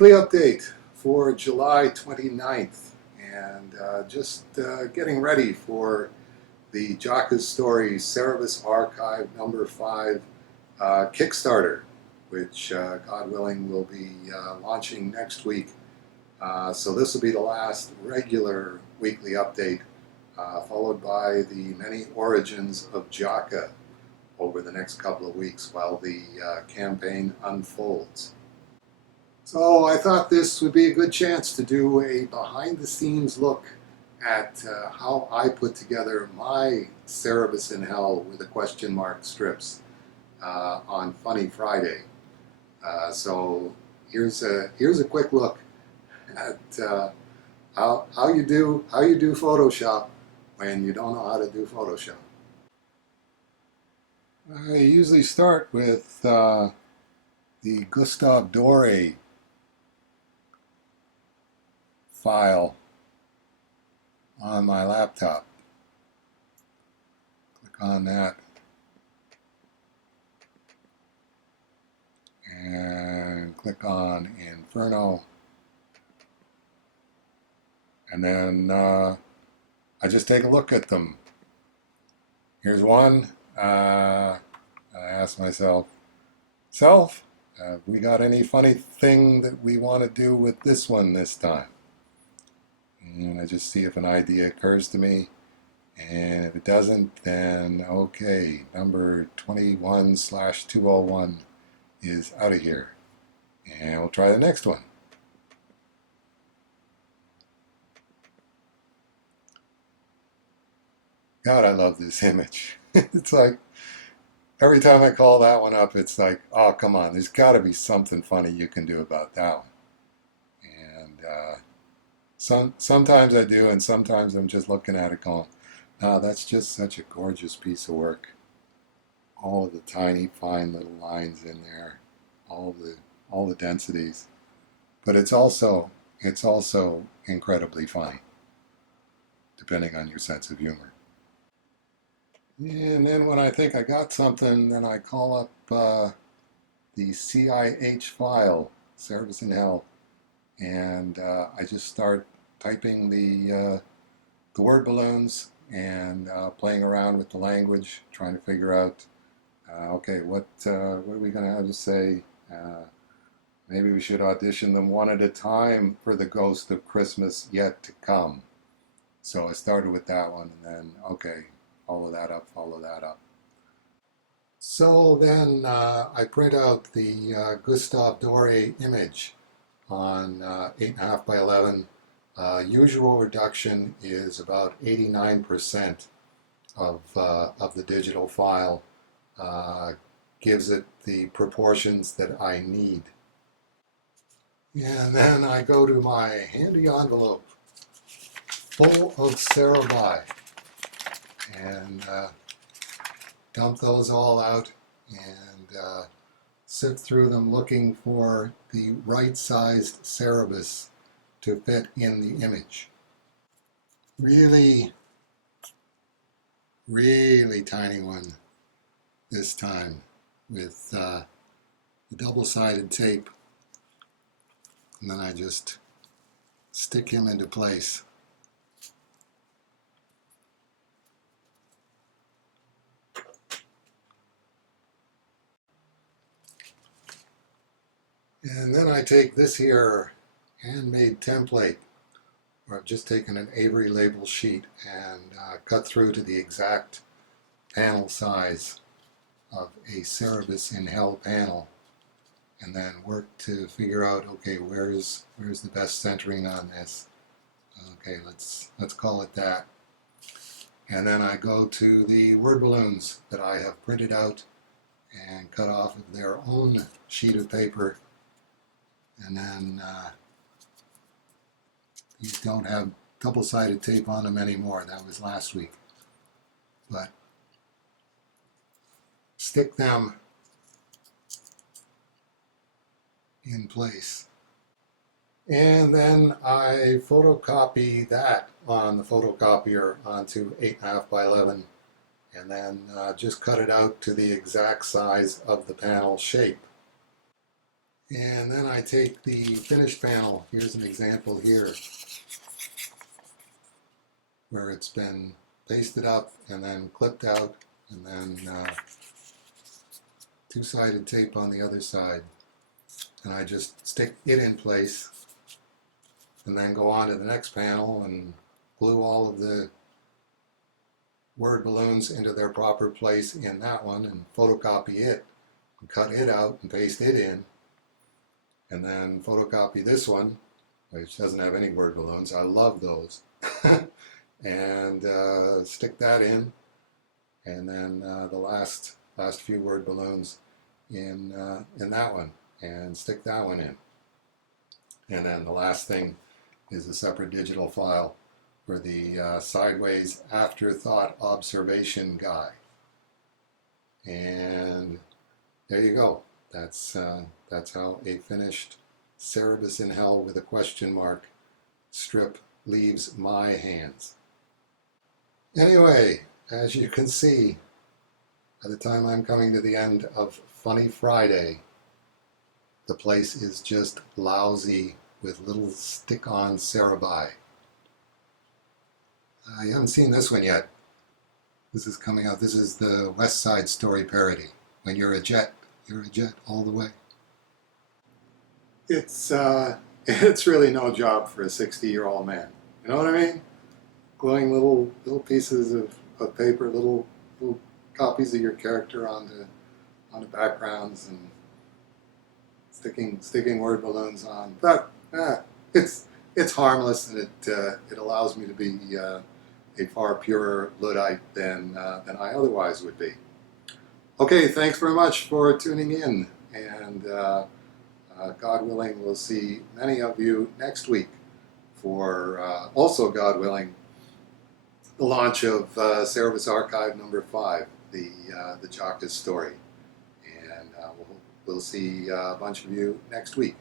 Weekly update for July 29th, and just getting ready for the Jaka's Story Cerebus Archive number 5 Kickstarter, which God willing will be launching next week. So this will be the last regular weekly update, followed by the many origins of Jaka over the next couple of weeks while the campaign unfolds. So I thought this would be a good chance to do a behind-the-scenes look at how I put together my Cerebus in Hell with a question mark strips on Funny Friday. So here's a quick look at how you do Photoshop when you don't know how to do Photoshop. I usually start with the Gustave Doré file on my laptop. Click on that and click on Inferno, and then I just take a look at them. Here's one. I ask myself, have we got any funny thing that we want to do with this one this time? And I just see if an idea occurs to me, and if it doesn't, then okay, number 21/201 is out of here, and we'll try the next one. God, I love this image. It's like every time I call that one up, it's like, oh, come on, there's got to be something funny you can do about that one. And sometimes I do, and sometimes I'm just looking at it going, no, that's just such a gorgeous piece of work. All of the tiny, fine little lines in there, all the densities. But it's also incredibly funny, depending on your sense of humor. And then when I think I got something, then I call up the CIH file, Cerebus In Hell, and I just start typing the word balloons and playing around with the language, trying to figure out, okay, what are we going to have to say? Maybe we should audition them one at a time for the Ghost of Christmas Yet to Come. So I started with that one, and then, okay, follow that up. So then I print out the Gustave Doré image on 8.5 by 11. Usual reduction is about 89% of the digital file. Gives it the proportions that I need. And then I go to my handy envelope full of Cerebi and dump those all out and sift through them looking for the right-sized Cerebus to fit in the image. Really, really tiny one this time with the double-sided tape, and then I just stick him into place. And then I take this here handmade template, where I've just taken an Avery label sheet and cut through to the exact panel size of a Cerebus in Hell panel, and then work to figure out, okay, where's the best centering on this? Okay, let's call it that. And then I go to the word balloons that I have printed out and cut off of their own sheet of paper. And then these don't have double-sided tape on them anymore. That was last week. But stick them in place. And then I photocopy that on the photocopier onto 8.5 by 11, and then just cut it out to the exact size of the panel shape. And then I take the finished panel. Here's an example here where it's been pasted up and then clipped out, and then two-sided tape on the other side. And I just stick it in place and then go on to the next panel and glue all of the word balloons into their proper place in that one and photocopy it and cut it out and paste it in, and then photocopy this one, which doesn't have any word balloons. I love those. And stick that in, and then the last few word balloons in that one, and stick that one in. And then the last thing is a separate digital file for the sideways afterthought observation guy. And there you go. That's how a finished Cerebus in Hell with a question mark strip leaves my hands. Anyway, as you can see, by the time I'm coming to the end of Funny Friday, the place is just lousy with little stick-on cerebi. You haven't seen this one yet. This is coming out. This is the West Side Story parody. When you're a jet all the way. It's really no job for a 60-year-old man. You know what I mean? Gluing little pieces of paper, little copies of your character onto backgrounds, and sticking word balloons on. But it's harmless, and it allows me to be a far purer Luddite than I otherwise would be. Okay, thanks very much for tuning in, and God willing, we'll see many of you next week for also, God willing, the launch of Cerebus Archive number 5, the Jocka's story, and we'll see a bunch of you next week.